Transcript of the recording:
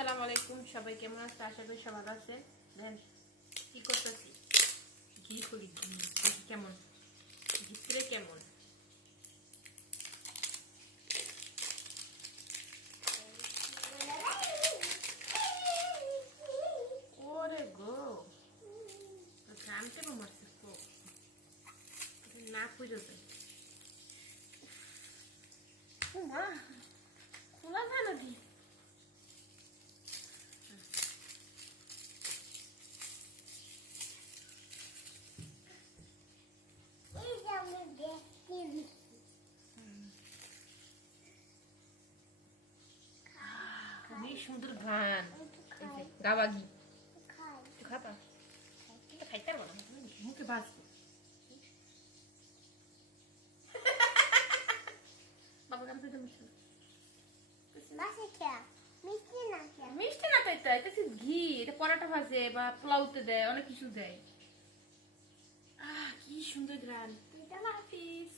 আসসালামু আলাইকুম, সবাই কেমন আছে? আশা করি সবাই ভালো আছে। দেন কি করতেছি? ঘি করি, ঘি কেমন, ঘি স্প্রে কেমন। ওরে গো, জানতে মারছে না খুঁজে যায়। মা খোলা যায় না দি। খুবই সুন্দর গান, গাওয়া ঘি খাবা, কিন্তু খাইতে পারবো না, মুখে বাঁচবো। বাবা গান তো মিষ্টি না তো, এটা ঘি, এটা পরাটা ভাজে বা পোলাওতে দেয়, অনেক কিছু দেয়। কি সুন্দর গান। হাফিজ।